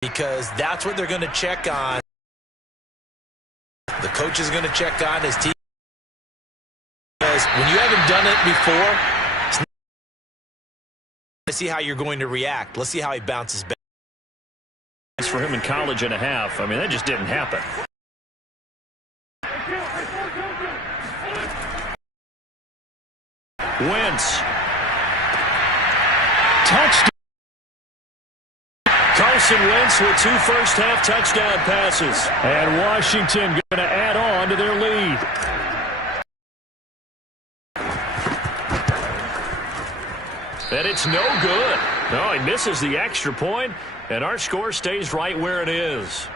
because that's what they're going to check on. The coach is going to check on his team. Because when you haven't done it before, let's see how you're going to react. Let's see how he bounces back. For him in college and a half. I mean, that just didn't happen. Wentz. Touchdown. Carson Wentz with 2 first-half touchdown passes. And Washington going to add on to their lead. And it's no good. No, he misses the extra point, and our score stays right where it is.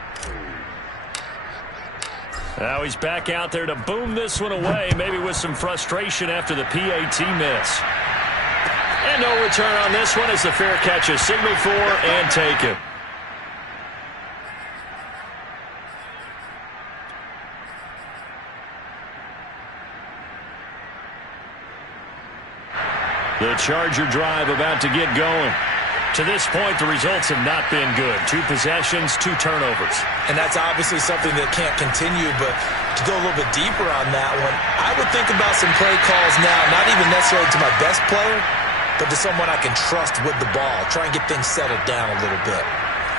Now he's back out there to boom this one away, maybe with some frustration after the PAT miss. And no return on this one as the fair catch is signaled for and taken. The Charger drive about to get going. To this point, the results have not been good. 2 possessions, 2 turnovers. And that's obviously something that can't continue, but to go a little bit deeper on that one, I would think about some play calls now, not even necessarily to my best player, but to someone I can trust with the ball. Try and get things settled down a little bit.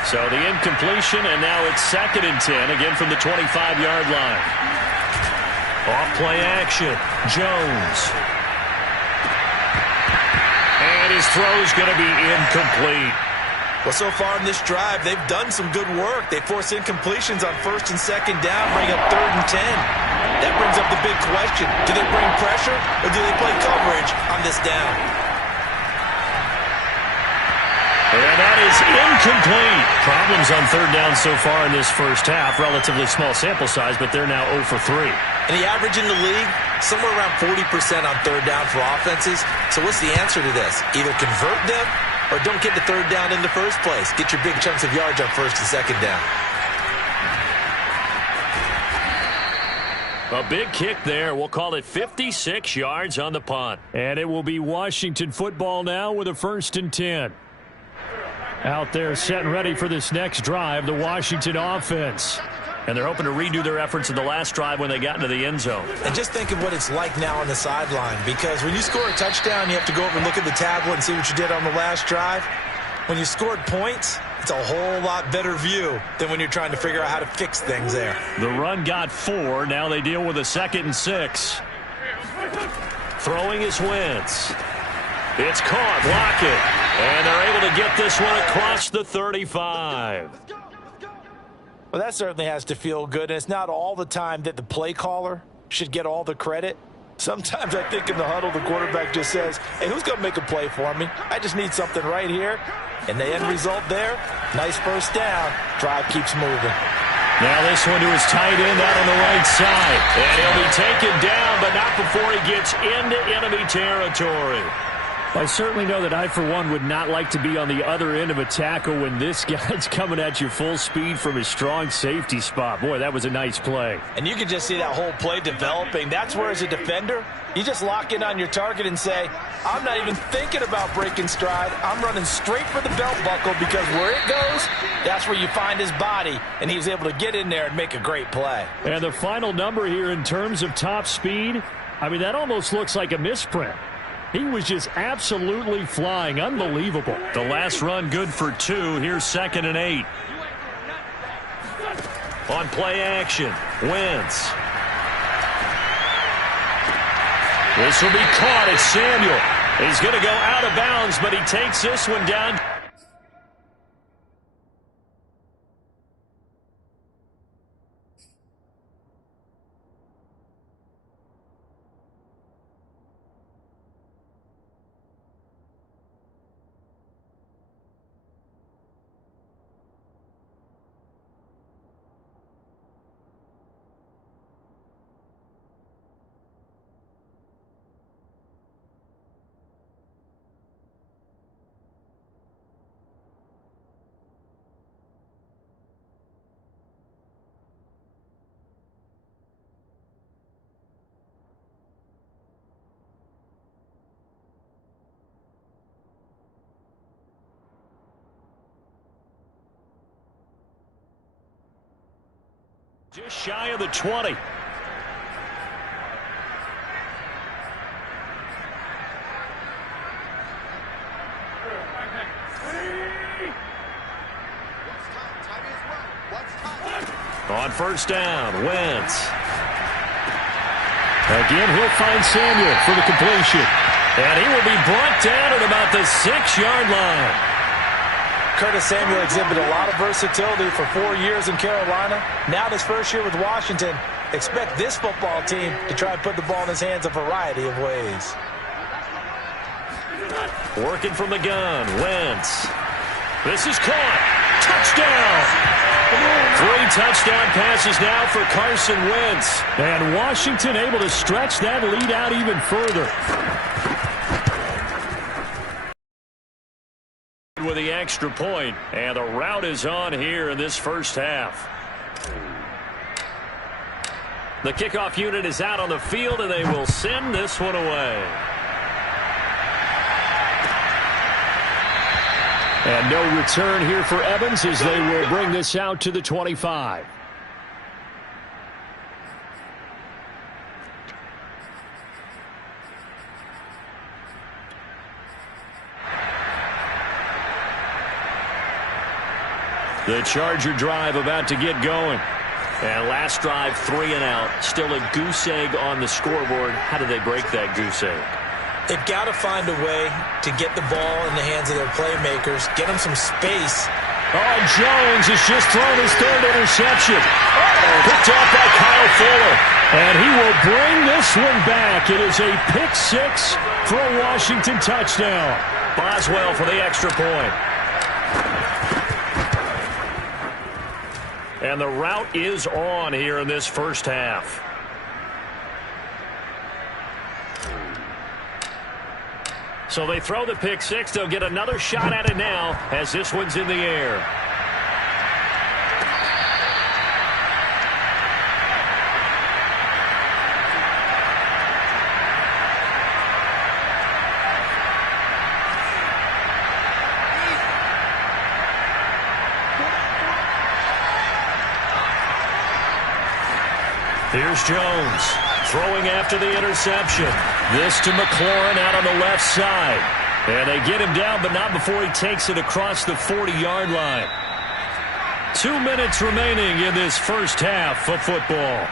So the incompletion, and now it's 2nd and 10, again from the 25-yard line. Off play action. Jones. And his throw's going to be incomplete. Well, so far in this drive, they've done some good work. They force incompletions on 1st and 2nd down, bring up 3rd and 10. That brings up the big question. Do they bring pressure, or do they play coverage on this down? And that is incomplete. Problems on 3rd down so far in this first half. Relatively small sample size, but they're now 0 for 3. And the average in the league, somewhere around 40% on 3rd down for offenses. So what's the answer to this? Either convert them or don't get the 3rd down in the first place. Get your big chunks of yards on 1st and 2nd down. A big kick there. We'll call it 56 yards on the punt. And it will be Washington football now with a 1st and 10. Out there set and ready for this next drive, the Washington offense. And they're hoping to redo their efforts in the last drive when they got into the end zone. And just think of what it's like now on the sideline, because when you score a touchdown, you have to go over and look at the tablet and see what you did on the last drive. When you scored points, it's a whole lot better view than when you're trying to figure out how to fix things there. The run got 4. Now they deal with a 2nd and 6. Throwing is Wentz. It's caught. Lockett. And they're able to get this one across the 35. Well, that certainly has to feel good, and it's not all the time that the play caller should get all the credit. Sometimes I think in the huddle, the quarterback just says, hey, who's going to make a play for me? I just need something right here. And the end result there, nice 1st down. Drive keeps moving. Now this one to his tight end out on the right side. And he'll be taken down, but not before he gets into enemy territory. I certainly know that I, for one, would not like to be on the other end of a tackle when this guy's coming at you full speed from his strong safety spot. Boy, that was a nice play. And you can just see that whole play developing. That's where, as a defender, you just lock in on your target and say, I'm not even thinking about breaking stride. I'm running straight for the belt buckle, because where it goes, that's where you find his body. And he was able to get in there and make a great play. And the final number here in terms of top speed, I mean, that almost looks like a misprint. He was just absolutely flying. Unbelievable. The last run good for 2. Here's 2nd and 8. On play action, Wentz. This will be caught. It's Samuel. He's going to go out of bounds, but he takes this one down. Just shy of the 20. On first down, Wentz. Again, he'll find Samuel for the completion. And he will be brought down at about the 6-yard line. Curtis Samuel exhibited a lot of versatility for 4 years in Carolina. Now his first year with Washington, expect this football team to try and put the ball in his hands a variety of ways. Working from the gun, Wentz. This is caught. Touchdown! 3 touchdown passes now for Carson Wentz. And Washington able to stretch that lead out even further. With the extra point, and the route is on here in this first half. The kickoff unit is out on the field, and they will send this one away. And no return here for Evans as they will bring this out to the 25. The Charger drive about to get going. And last drive, 3 and out. Still a goose egg on the scoreboard. How do they break that goose egg? They've got to find a way to get the ball in the hands of their playmakers, get them some space. Oh, Jones has just thrown his 3rd interception. Picked off by Kyle Fuller. And he will bring this one back. It is a pick 6 for a Washington touchdown. Boswell for the extra point. And the route is on here in this first half. So they throw the pick 6. They'll get another shot at it now as this one's in the air. Here's Jones throwing after the interception. This to McLaurin out on the left side. And they get him down, but not before he takes it across the 40-yard line. 2 minutes remaining in this first half of football.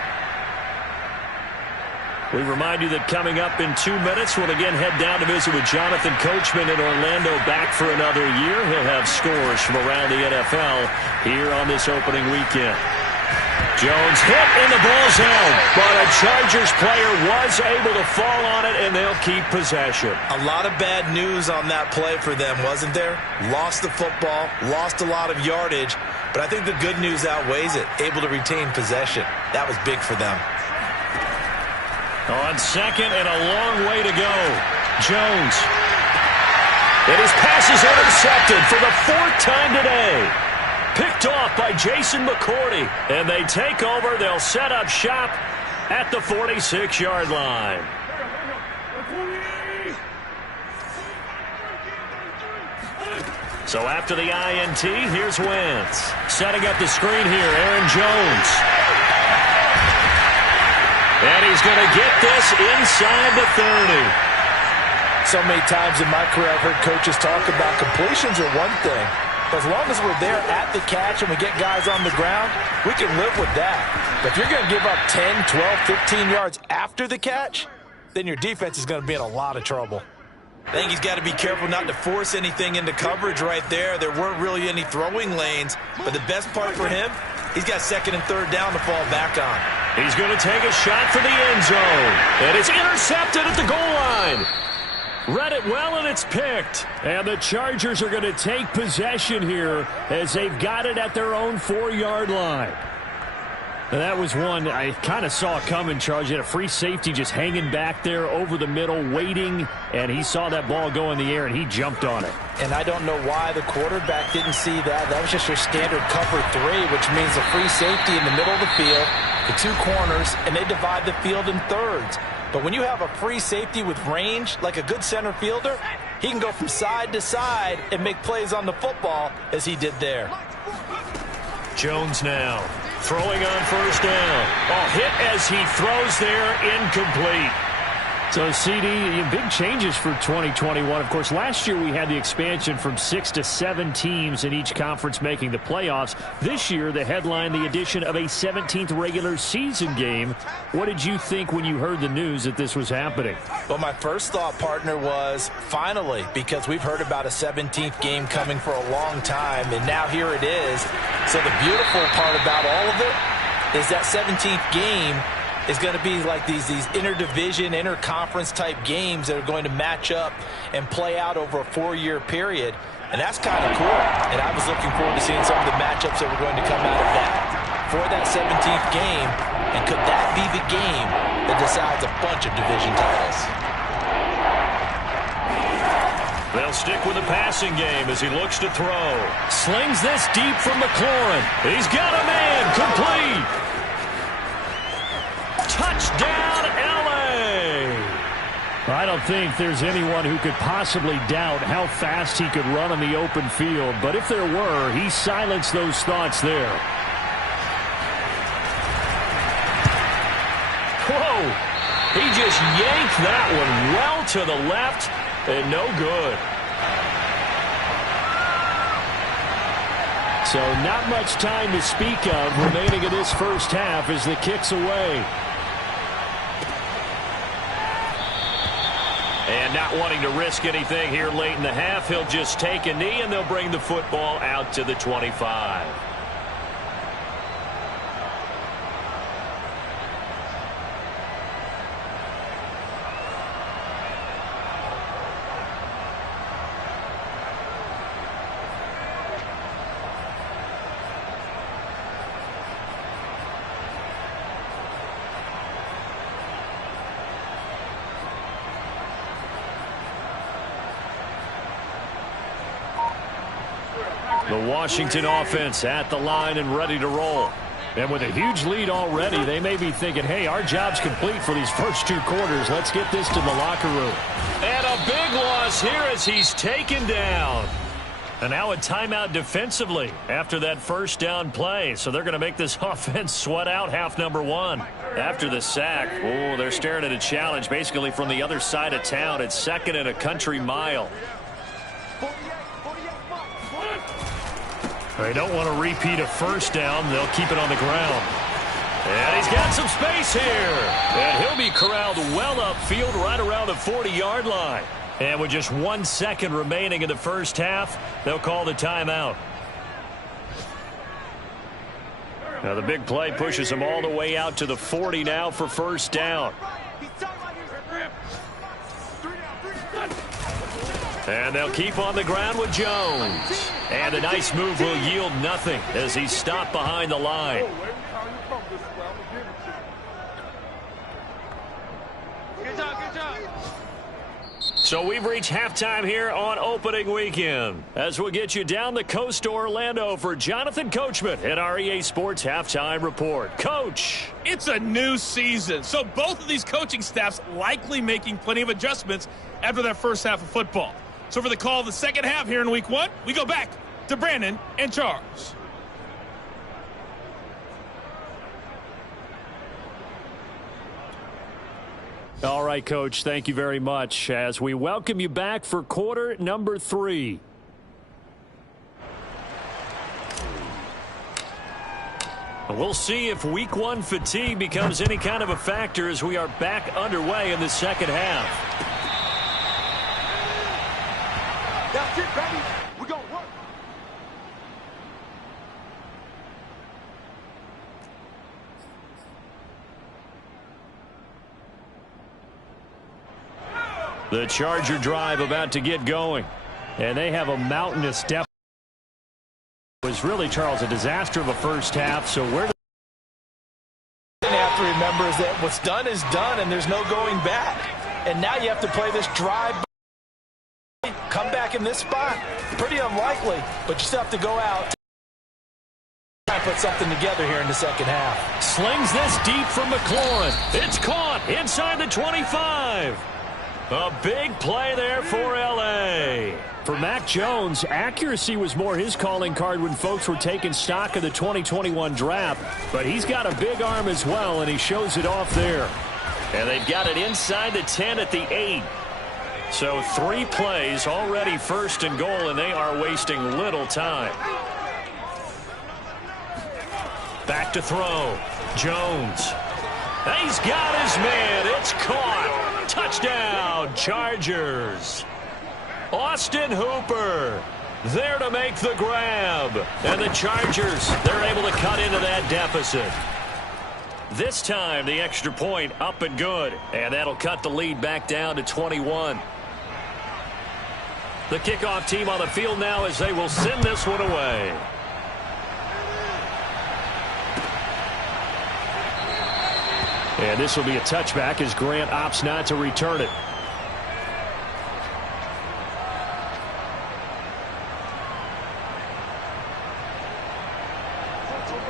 We remind you that coming up in 2 minutes, we'll again head down to visit with Jonathan Coachman in Orlando, back for another year. He'll have scores from around the NFL here on this opening weekend. Jones hit and the ball's out, but a Chargers player was able to fall on it, and they'll keep possession. A lot of bad news on that play for them, wasn't there? Lost the football, lost a lot of yardage, but I think the good news outweighs it. Able to retain possession. That was big for them. On second and a long way to go. Jones. And his pass is intercepted for the 4th time today. Picked off by Jason McCourty. And they take over. They'll set up shop at the 46-yard line. So after the INT, here's Wentz. Setting up the screen here, Aaron Jones. And he's going to get this inside the 30. So many times in my career I've heard coaches talk about completions are one thing. But as long as we're there at the catch and we get guys on the ground, we can live with that. But if you're going to give up 10, 12, 15 yards after the catch, then your defense is going to be in a lot of trouble. I think he's got to be careful not to force anything into coverage right there. There weren't really any throwing lanes. But the best part for him, he's got 2nd and 3rd down to fall back on. He's going to take a shot for the end zone. And it's intercepted at the goal line. Read it well, and it's picked. And the Chargers are going to take possession here as they've got it at their own 4-yard line. And that was one I kind of saw coming, Charles. You had a free safety just hanging back there over the middle, waiting, and he saw that ball go in the air, and he jumped on it. And I don't know why the quarterback didn't see that. That was just your standard cover 3, which means a free safety in the middle of the field, the 2 corners, and they divide the field in thirds. But when you have a free safety with range, like a good center fielder, he can go from side to side and make plays on the football as he did there. Jones now throwing on first down. Oh, hit as he throws there, incomplete. So, CD, big changes for 2021. Of course, last year we had the expansion from 6 to 7 teams in each conference making the playoffs. This year, the headline, the addition of a 17th regular season game. What did you think when you heard the news that this was happening? Well, my first thought, partner, was finally, because we've heard about a 17th game coming for a long time, and now here it is. So the beautiful part about all of it is that 17th game is going to be like these interdivision, interconference type games that are going to match up and play out over a 4-year period. And that's kind of cool. And I was looking forward to seeing some of the matchups that were going to come out of that for that 17th game. And could that be the game that decides a bunch of division titles? They'll stick with the passing game as he looks to throw. Slings this deep from McLaurin. He's got a man, complete. Touchdown, L.A. I don't think there's anyone who could possibly doubt how fast he could run on the open field. But if there were, he silenced those thoughts there. Whoa! He just yanked that one well to the left and no good. So not much time to speak of remaining in this first half as the kick's away. And not wanting to risk anything here late in the half, he'll just take a knee and they'll bring the football out to the 25. The Washington offense at the line and ready to roll. And with a huge lead already, they may be thinking, hey, our job's complete for these first 2 quarters. Let's get this to the locker room. And a big loss here as he's taken down. And now a timeout defensively after that first down play. So they're going to make this offense sweat out half number 1. After the sack, oh, they're staring at a challenge basically from the other side of town. It's 2nd and a country mile. They don't want to repeat a first down. They'll keep it on the ground. And he's got some space here. And he'll be corralled well upfield right around the 40-yard line. And with just 1 second remaining in the first half, they'll call the timeout. Now the big play pushes him all the way out to the 40 now for first down. And they'll keep on the ground with Jones. And a nice move will yield nothing as he's stopped behind the line. Good job, good job. So we've reached halftime here on opening weekend. As we'll get you down the coast to Orlando for Jonathan Coachman at our EA Sports Halftime Report. Coach. It's a new season, so both of these coaching staffs likely making plenty of adjustments after that first half of football. So for the call of the second half here in week 1, we go back to Brandon and Charles. All right, Coach, thank you very much as we welcome you back for quarter number 3. We'll see if week 1 fatigue becomes any kind of a factor as we are back underway in the second half. That's it, baby. We're going to work. The Charger drive about to get going. And they have a mountainous depth. It was really, Charles, a disaster of a first half. So where You have to remember is that what's done is done, and there's no going back. And now you have to play this drive. Come back in this spot. Pretty unlikely, but you still have to go out. Try and put something together here in the second half. slings this deep from McLaurin. It's caught inside the 25. A big play there for L.A. For Mac Jones, accuracy was more his calling card when folks were taking stock of the 2021 draft, but he's got a big arm as well, and he shows it off there. And they've got it inside the 10 at the 8. So 3 plays already first and goal, and they are wasting little time. Back to throw. Jones. He's got his man. It's caught. Touchdown, Chargers. Austin Hooper there to make the grab. And the Chargers, they're able to cut into that deficit. This time, the extra point up and good. And that'll cut the lead back down to 21. The kickoff team on the field now as they will send this one away. And this will be a touchback as Grant opts not to return it.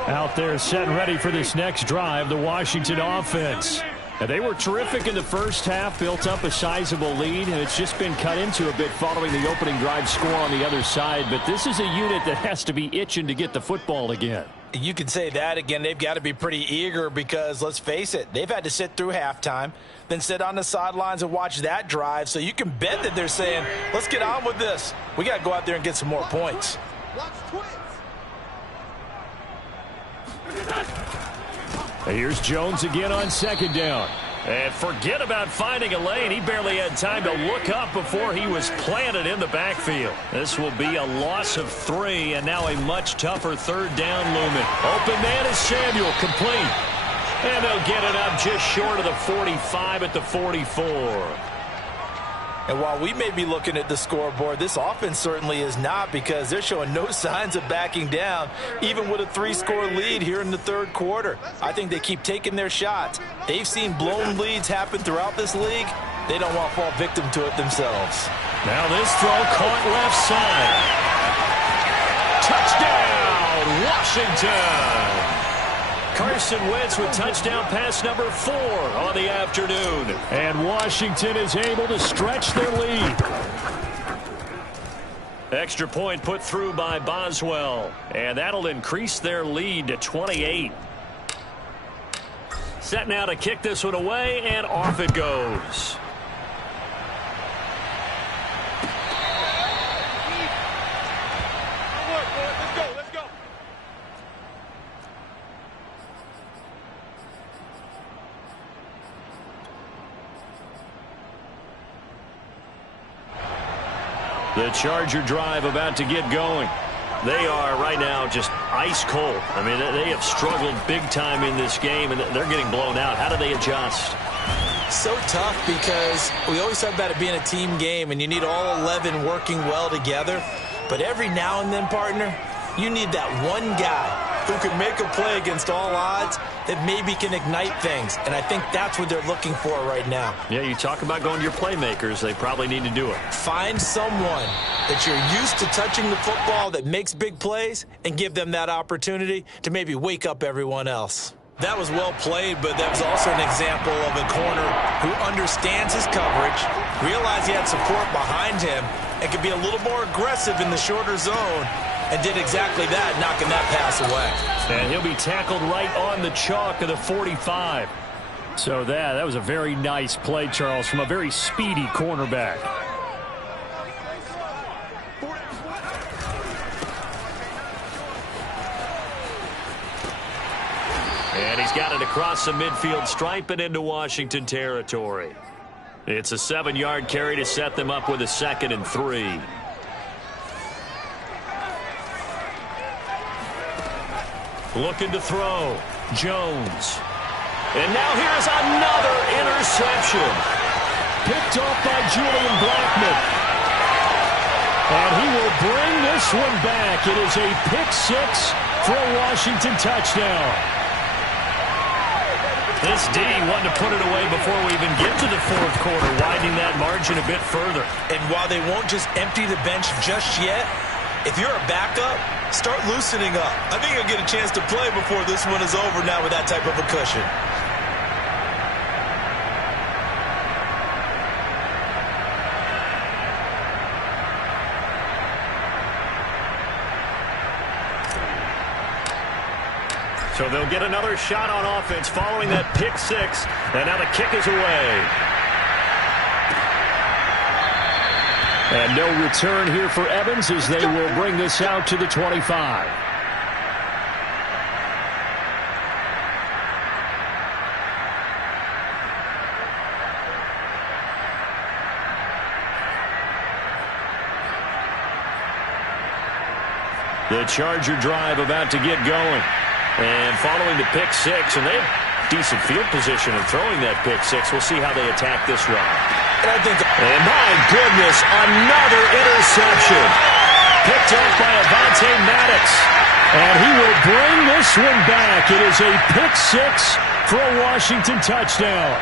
Out there set and ready for this next drive, the Washington offense. And they were terrific in the first half, built up a sizable lead, and it's just been cut into a bit following the opening drive score on the other side. But this is a unit that has to be itching to get the football again. You can say that again. They've got to be pretty eager because, let's face it, they've had to sit through halftime, then sit on the sidelines and watch that drive. So you can bet that they're saying, let's get on with this. We got to go out there and get some more points. Here's Jones again on second down. And forget about finding a lane. He barely had time to look up before he was planted in the backfield. This will be a loss of 3, and now a much tougher third down looming. Open man is Samuel, complete. And they'll get it up just short of the 45 at the 44. And while we may be looking at the scoreboard, this offense certainly is not, because they're showing no signs of backing down, even with a 3-score lead here in the third quarter. I think they keep taking their shots. They've seen blown leads happen throughout this league. They don't want to fall victim to it themselves. Now this throw caught left side. Touchdown, Washington! Carson Wentz with touchdown pass number 4 on the afternoon. And Washington is able to stretch their lead. Extra point put through by Boswell. And that'll increase their lead to 28. Set now to kick this one away, and off it goes. The Charger drive about to get going. They are right now just ice cold. I mean, they have struggled big time in this game, and they're getting blown out. How do they adjust? So tough, because we always talk about it being a team game, and you need all 11 working well together. But every now and then, partner, you need that one guy who can make a play against all odds that maybe can ignite things. And I think that's what they're looking for right now. Yeah, you talk about going to your playmakers. They probably need to do it. Find someone that you're used to touching the football that makes big plays and give them that opportunity to maybe wake up everyone else. That was well played, but that was also an example of a corner who understands his coverage, realized he had support behind him, and could be a little more aggressive in the shorter zone, and did exactly that, knocking that pass away. And he'll be tackled right on the chalk of the 45. So that was a very nice play, Charles, from a very speedy cornerback. And he's got it across the midfield stripe and into Washington territory. It's a 7-yard carry to set them up with a 2nd and 3. Looking to throw. Jones. And now here's another interception. Picked off by Julian Blackmon. And he will bring this one back. It is a pick-6 for a Washington touchdown. This D wanted to put it away before we even get to the fourth quarter, widening that margin a bit further. And while they won't just empty the bench just yet, if you're a backup, start loosening up. I think you'll get a chance to play before this one is over now with that type of a cushion. So they'll get another shot on offense following that pick six. And now the kick is away. And no return here for Evans as they will bring this out to the 25. The Charger drive about to get going. And following the pick six, and they have decent field position in throwing that pick six. We'll see how they attack this drive. And my goodness, another interception. Picked up by Avonte Maddox. And he will bring this one back. It is a pick six for a Washington touchdown.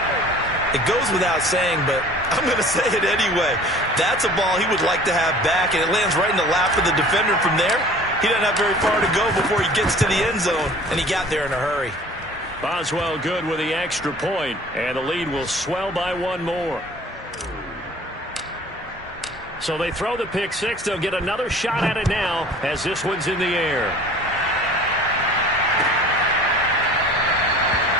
It goes without saying, but I'm going to say it anyway. That's a ball he would like to have back, and it lands right in the lap of the defender from there. He doesn't have very far to go before he gets to the end zone, and he got there in a hurry. Boswell good with the extra point, and the lead will swell by one more. So they throw the pick six. They'll get another shot at it now as this one's in the air.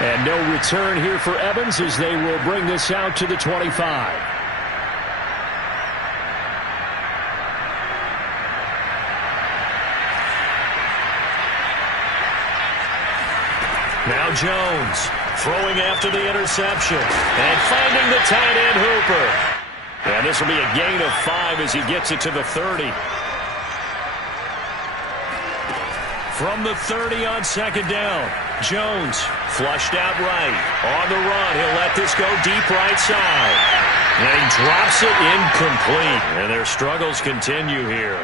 And no return here for Evans as they will bring this out to the 25. Now Jones throwing after the interception and finding the tight end Hooper. And this will be a gain of 5 as he gets it to the 30. From the 30 on second down, Jones flushed out right. On the run, he'll let this go deep right side. And he drops it incomplete. And their struggles continue here.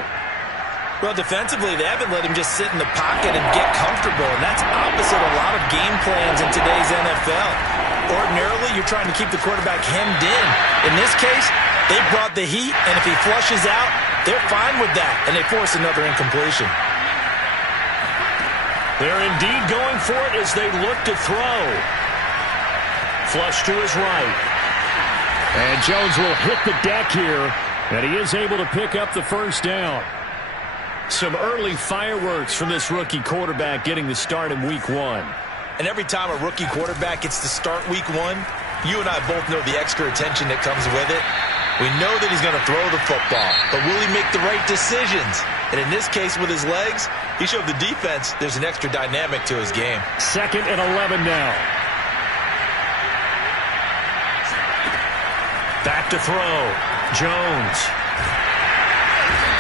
Well, defensively, they haven't let him just sit in the pocket and get comfortable, and that's opposite a lot of game plans in today's NFL. Ordinarily, you're trying to keep the quarterback hemmed in. In this case, they brought the heat, and if he flushes out, they're fine with that, and they force another incompletion. They're indeed going for it as they look to throw. Flush to his right. And Jones will hit the deck here, and he is able to pick up the first down. Some early fireworks from this rookie quarterback getting the start in week 1. And every time a rookie quarterback gets to start week 1, you and I both know the extra attention that comes with it. We know that he's going to throw the football, but will he make the right decisions? And in this case with his legs, he showed the defense there's an extra dynamic to his game. 2nd and 11 now. Back to throw. Jones.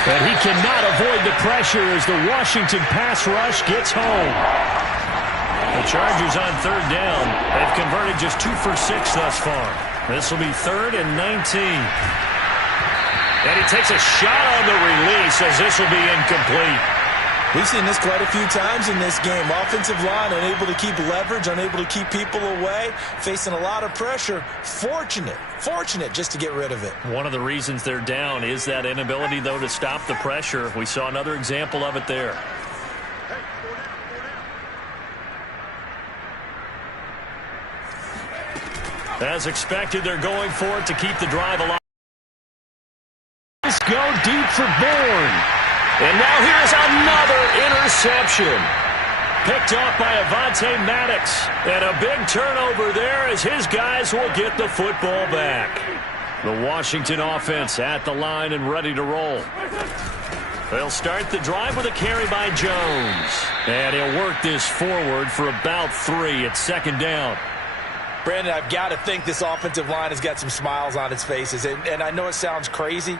And he cannot avoid the pressure as the Washington pass rush gets home. The Chargers on third down. They've converted just 2 for 6 thus far. This will be 3rd and 19. And he takes a shot on the release as this will be incomplete. We've seen this quite a few times in this game. Offensive line unable to keep leverage, unable to keep people away, facing a lot of pressure. Fortunate just to get rid of it. One of the reasons they're down is that inability, though, to stop the pressure. We saw another example of it there. As expected, they're going for it to keep the drive alive. Let's go deep for Bourne. And now here's another interception. Picked up by Avonte Maddox. And a big turnover there as his guys will get the football back. The Washington offense at the line and ready to roll. They'll start the drive with a carry by Jones. And he'll work this forward for about 3 at 2nd down. Brandon, I've got to think this offensive line has got some smiles on its faces. And I know it sounds crazy,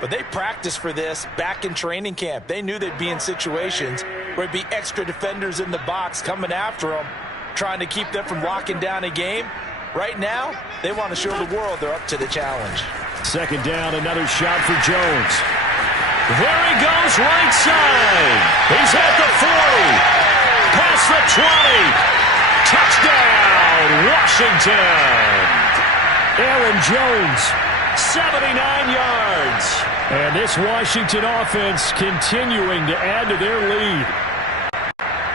but they practiced for this back in training camp. They knew they'd be in situations where it'd be extra defenders in the box coming after them, trying to keep them from locking down a game. Right now, they want to show the world they're up to the challenge. 2nd down, another shot for Jones. There he goes, right side. He's at the 40. Past the 20. Touchdown, Washington. Aaron Jones, 79 yards. And this Washington offense continuing to add to their lead.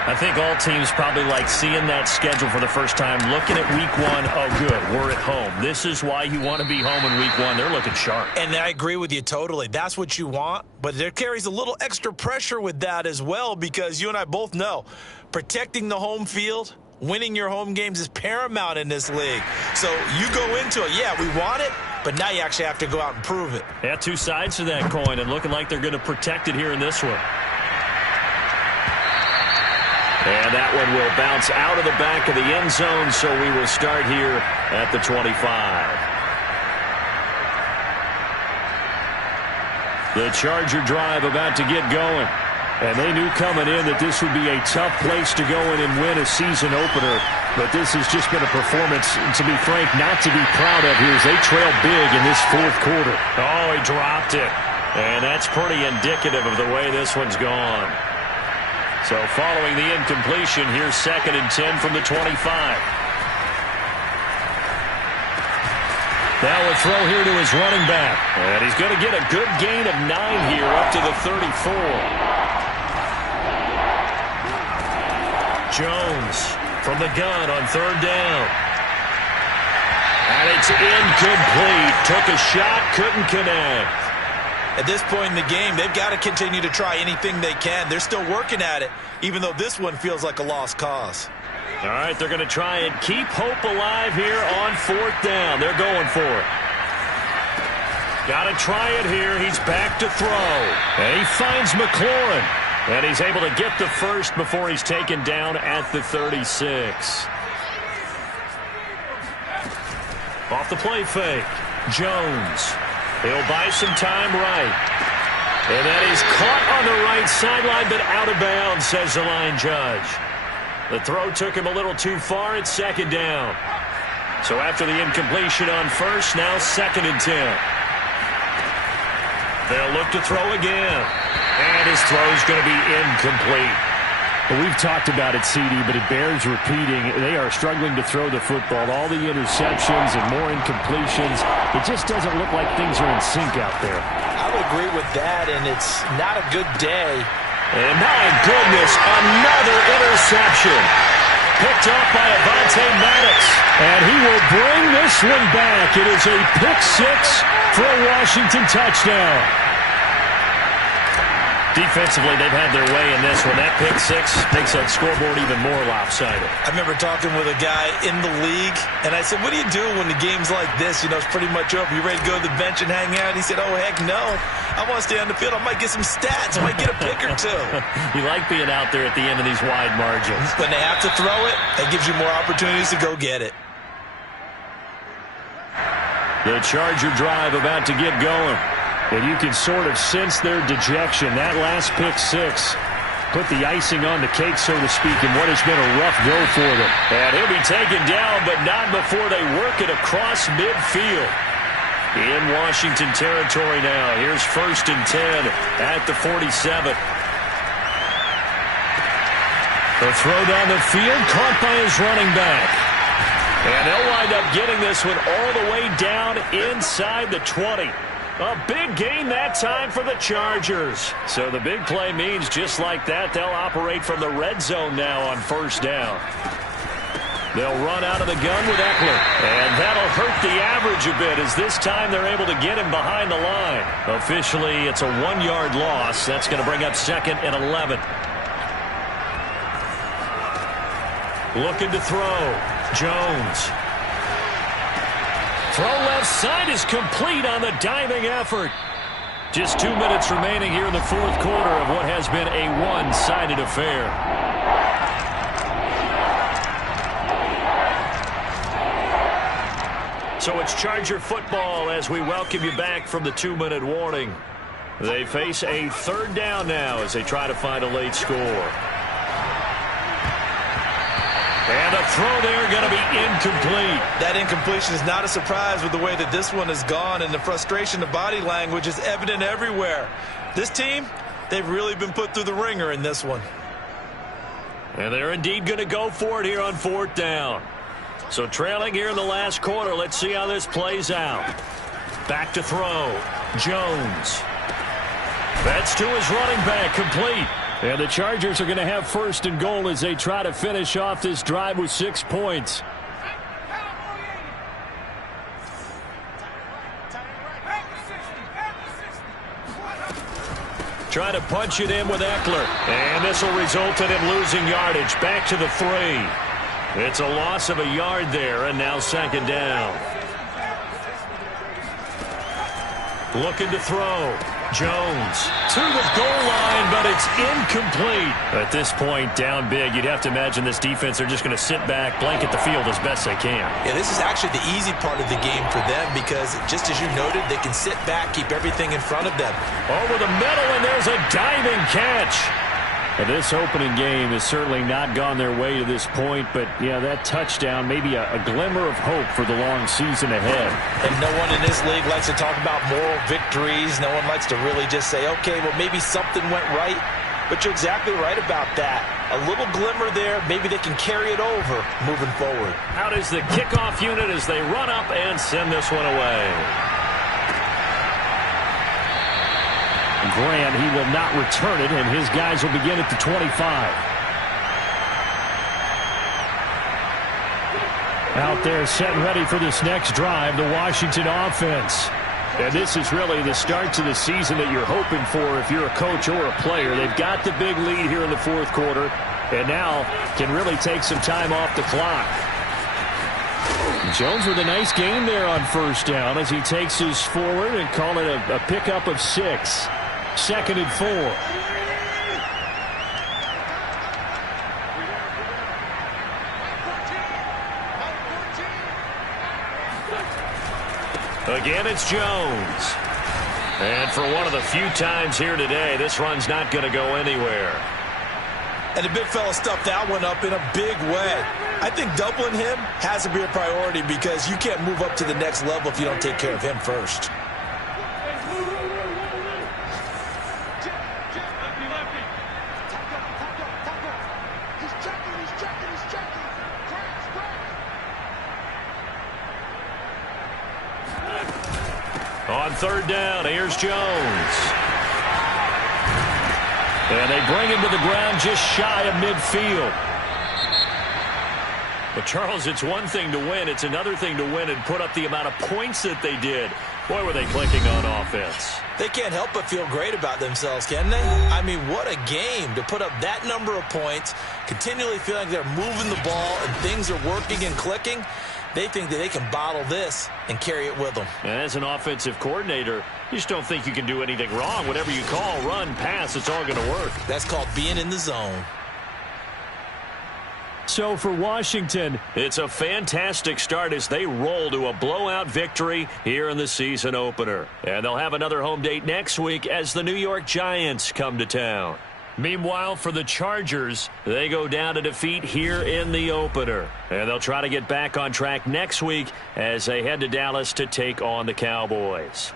I think all teams probably like seeing that schedule for the first time, looking at week one. Oh, good, we're at home. This is why you want to be home in week one. They're looking sharp. And I agree with you totally. That's what you want, but there carries a little extra pressure with that as well, because you and I both know protecting the home field, winning your home games is paramount in this league. So you go into it, yeah, we want it, but now you actually have to go out and prove it. Yeah, two sides to that coin, and looking like they're going to protect it here in this one. And that one will bounce out of the back of the end zone, so we will start here at the 25. The Charger drive about to get going. And they knew coming in that this would be a tough place to go in and win a season opener. But this has just been a performance, to be frank, not to be proud of here as they trail big in this fourth quarter. Oh, he dropped it. And that's pretty indicative of the way this one's gone. So following the incompletion, here's 2nd and 10 from the 25. Now a throw here to his running back. And he's going to get a good gain of 9 here up to the 34. Jones from the gun on 3rd down. And it's incomplete. Took a shot, couldn't connect. At this point in the game, they've got to continue to try anything they can. They're still working at it, even though this one feels like a lost cause. All right, they're going to try and keep hope alive here on 4th down. They're going for it. Got to try it here. He's back to throw. And he finds McLaurin. And he's able to get the first before he's taken down at the 36. Off the play fake. Jones. He'll buy some time right. And that is caught on the right sideline, but out of bounds, says the line judge. The throw took him a little too far. It's 2nd down. So after the incompletion on 1st, now 2nd and 10. They'll look to throw again. And his throw's going to be incomplete. Well, we've talked about it, CD, but it bears repeating. They are struggling to throw the football. All the interceptions and more incompletions. It just doesn't look like things are in sync out there. I would agree with that, and it's not a good day. And my goodness, another interception. Picked up by Avonte Maddox. And he will bring this one back. It is a pick 6 for a Washington touchdown. Defensively, they've had their way in this one. That pick 6 makes that scoreboard even more lopsided. I remember talking with a guy in the league, and I said, what do you do when the game's like this? You know, it's pretty much over. You ready to go to the bench and hang out? He said, oh, heck no. I want to stay on the field. I might get some stats. I might get a pick or two. You like being out there at the end of these wide margins. When they have to throw it, that gives you more opportunities to go get it. The Charger drive about to get going. And you can sort of sense their dejection. That last pick 6 put the icing on the cake, so to speak, in what has been a rough go for them. And he'll be taken down, but not before they work it across midfield. In Washington territory now. Here's 1st and 10 at the 47. The throw down the field, caught by his running back. And they'll wind up getting this one all the way down inside the 20. A big gain that time for the Chargers. So the big play means just like that, they'll operate from the red zone now on 1st down. They'll run out of the gun with Eckler. And that'll hurt the average a bit as this time they're able to get him behind the line. Officially, it's a 1-yard loss. That's going to bring up 2nd and 11. Looking to throw. Jones. Throw left side is complete on the diving effort. Just 2 minutes remaining here in the fourth quarter of what has been a one-sided affair. So it's Charger football as we welcome you back from the 2-minute warning. They face a 3rd down now as they try to find a late score. And a throw there going to be incomplete. That incompletion is not a surprise with the way that this one has gone, and the frustration of body language is evident everywhere. This team, they've really been put through the ringer in this one. And they're indeed going to go for it here on 4th down. So trailing here in the last quarter, let's see how this plays out. Back to throw. Jones. That's to his running back, complete. And the Chargers are going to have first and goal as they try to finish off this drive with 6 points. Trying to punch it in with Eckler. And this will result in him losing yardage. Back to the 3. It's a loss of a yard there, and now second down. Looking to throw. Jones to the goal line, but it's incomplete. At this point, down big, you'd have to imagine this defense are just going to sit back, blanket the field as best they can. Yeah, this is actually the easy part of the game for them because, just as you noted, they can sit back, keep everything in front of them. Over the middle, and there's a diving catch. Well, this opening game has certainly not gone their way to this point, but, yeah, that touchdown, maybe a glimmer of hope for the long season ahead. And no one in this league likes to talk about moral victories. No one likes to really just say, okay, well, maybe something went right. But you're exactly right about that. A little glimmer there. Maybe they can carry it over moving forward. Out is the kickoff unit as they run up and send this one away. Grant, he will not return it, and his guys will begin at the 25. Out there set and ready for this next drive, the Washington offense. And this is really the start to the season that you're hoping for if you're a coach or a player. They've got the big lead here in the fourth quarter, and now can really take some time off the clock. Jones with a nice gain there on first down as he takes his forward and call it a pickup of 6. Second and 4. Again, it's Jones. And for one of the few times here today, this run's not going to go anywhere. And the big fella stuffed that one up in a big way. I think doubling him has to be a priority because you can't move up to the next level if you don't take care of him first. On third down, here's Jones. And they bring him to the ground just shy of midfield. But, Charles, it's one thing to win. It's another thing to win and put up the amount of points that they did. Boy, were they clicking on offense. They can't help but feel great about themselves, can they? I mean, what a game to put up that number of points, continually feeling like they're moving the ball and things are working and clicking. They think that they can bottle this and carry it with them. And as an offensive coordinator, you just don't think you can do anything wrong. Whatever you call, run, pass, it's all going to work. That's called being in the zone. So for Washington, it's a fantastic start as they roll to a blowout victory here in the season opener. And they'll have another home date next week as the New York Giants come to town. Meanwhile, for the Chargers, they go down to defeat here in the opener. And they'll try to get back on track next week as they head to Dallas to take on the Cowboys.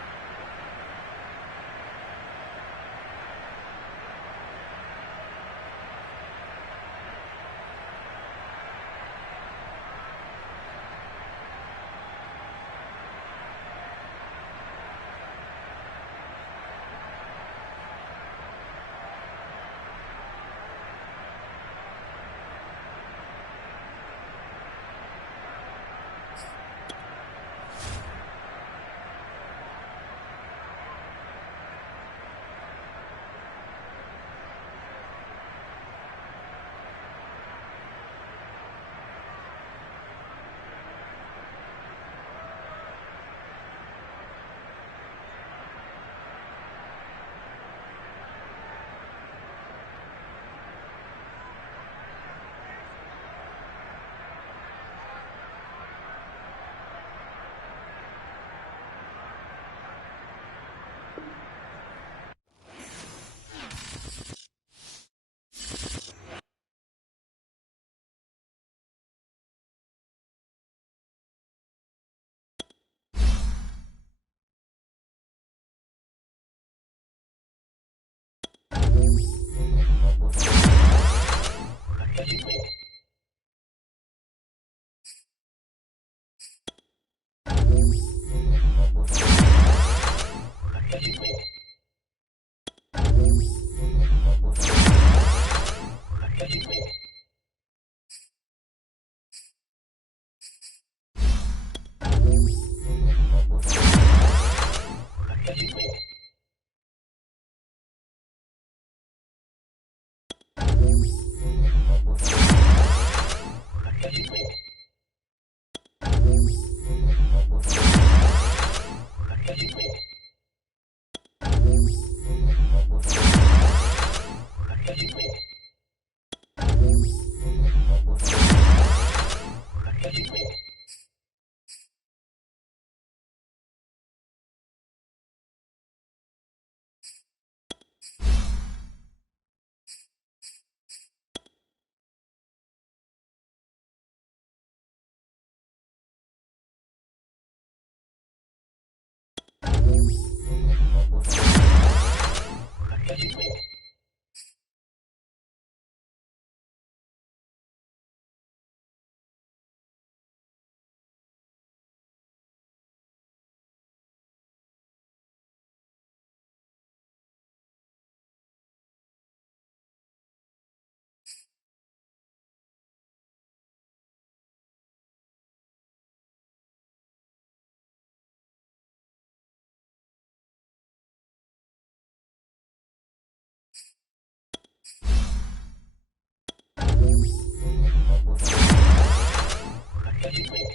Thank you.